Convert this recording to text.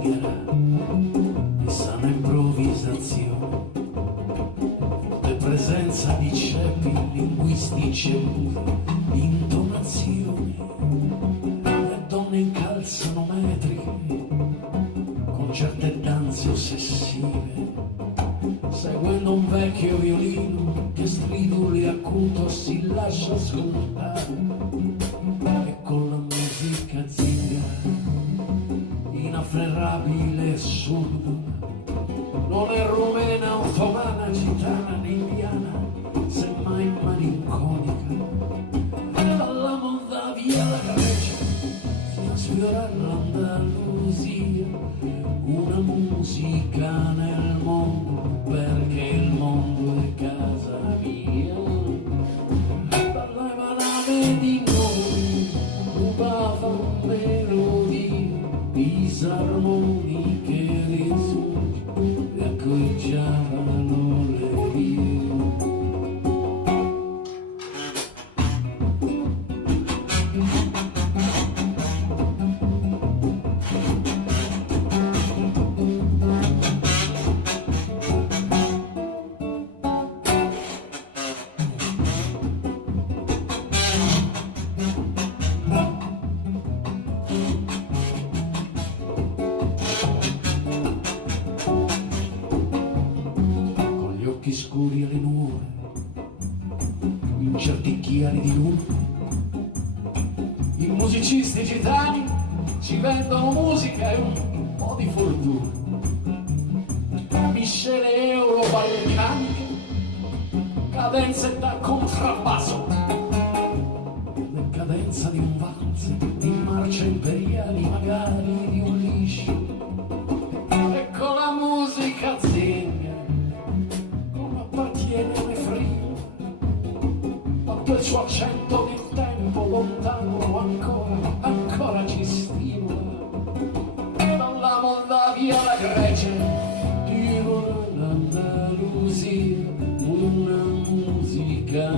zingara di sana improvvisazione, forte presenza di ceppi linguistici e di intonazioni. Le donne incalzano metriche con certe danze ossessive, seguendo un vecchio violino che striduli acuto si lascia ascoltare, e con la musica zingara inafferrabile e subdola, non è rumena, ottomana, gitana né indiana, semmai malinconica. Dalla Moldavia alla Grecia fino a sfiorare l'Andalusia, una musica nel mondo, perché il mondo è casa mia. Dalle banane di noi rubavano melodie disarmoniche di sud e acconciavano le vie. Scuri alle nuvole, in certi chiari di luna, i musicisti gitani ci vendono musica e un po' di fortuna, miscele euro-balcaniche, cadenze da contrabbasso, le cadenza di un valzer, di marce imperiali, magari di un liscio, e con la musica zingara appartiene frio, tutto il suo accento del tempo lontano ancora ci stimola. Dalla Moldavia alla Grecia, Tirolo all'Andalusia, una musica